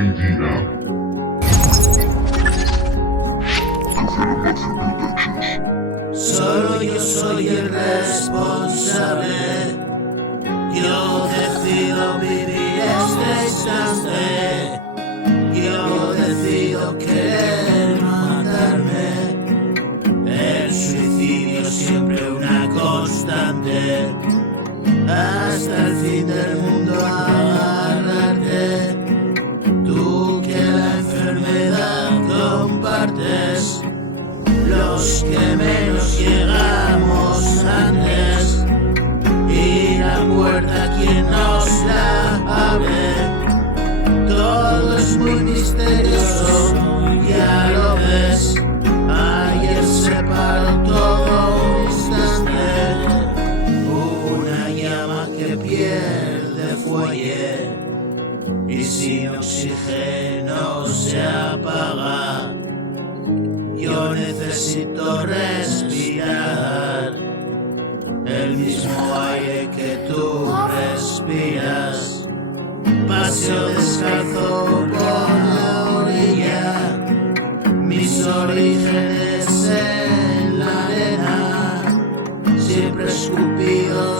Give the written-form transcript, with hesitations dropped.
Argentina. Solo yo soy el responsable. Yo decido vivir este instante. Yo decido querer matarme. El suicidio siempre una constante. Hasta el fin del mundo agarrarte. Tú que la enfermedad compartes. Los que menos llegamos antes. Y la puerta quien nos la abre. Todo es muy misterioso, ya lo ves. Ayer se paró todo un instante. Una llama que pierde fuelle. Y sin oxígeno se apaga. Yo necesito respirar el mismo aire que tú respiras. Paseo descalzo por la orilla, mis orígenes en la arena, siempre escupidos